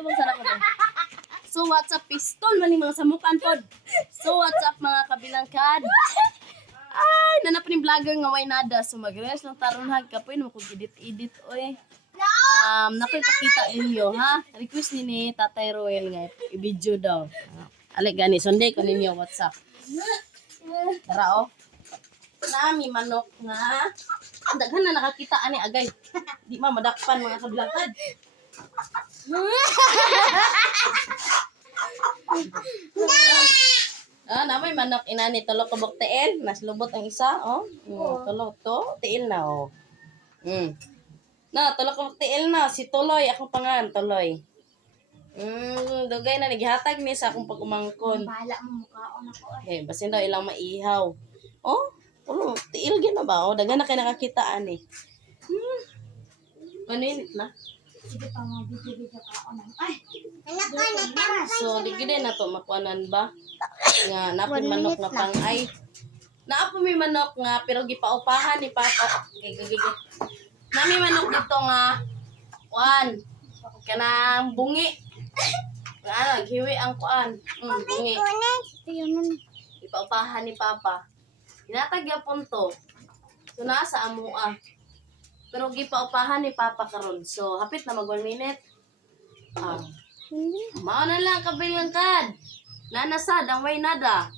Tubog sana ko din. So what's up pistol man mga samukan pod. So what's up mga kabilangkad. Ay, nanap ni vlogger nga way nada. So mag-rest lang taron hag kapoy mo ko edit oy. Napoy pakita ninyo ha. Request ni Tatay Roel nga i-video daw. Alik gani Sunday ko ninyo WhatsApp. Tara oh. Nami manok nga. Daghan na nakakita ani agay. Di madakpan mga kabilangkad. Namay manok inani tulo ka bok tiil, naslubot ang isa, oh. Tulo to, tiil na oh. Na tulo ka bok tiil na si Tuloy akong pangan, Tuloy. Dugay na naghatag ni sa akong pag-umangkon. Bahala mo mukhaon ako. Okay, basin daw ilang maihaw. Oh, tulo, tiil gina ba? Oh, daghan na kay nakakita ani. Maninit na. Sige pa mo bibig ka on. Ay, anak ko na So, di gid na to makuanan ba? Nga napon manok nga pang ay. Naapo may manok nga pero gipaupahan ni Papa. Gigigig. Nami manok dito nga kuan. Kanang bungi. Nga naghiwi ang kuan. Bungi. Ayun. Ipaupahan ni Papa. Hinatag yapon to. So nasa amua. Pero gipaupahan ni Papa karon. So hapit na mag 1 minute. Mao na lang kabilangkad. Nanasad ang way nada.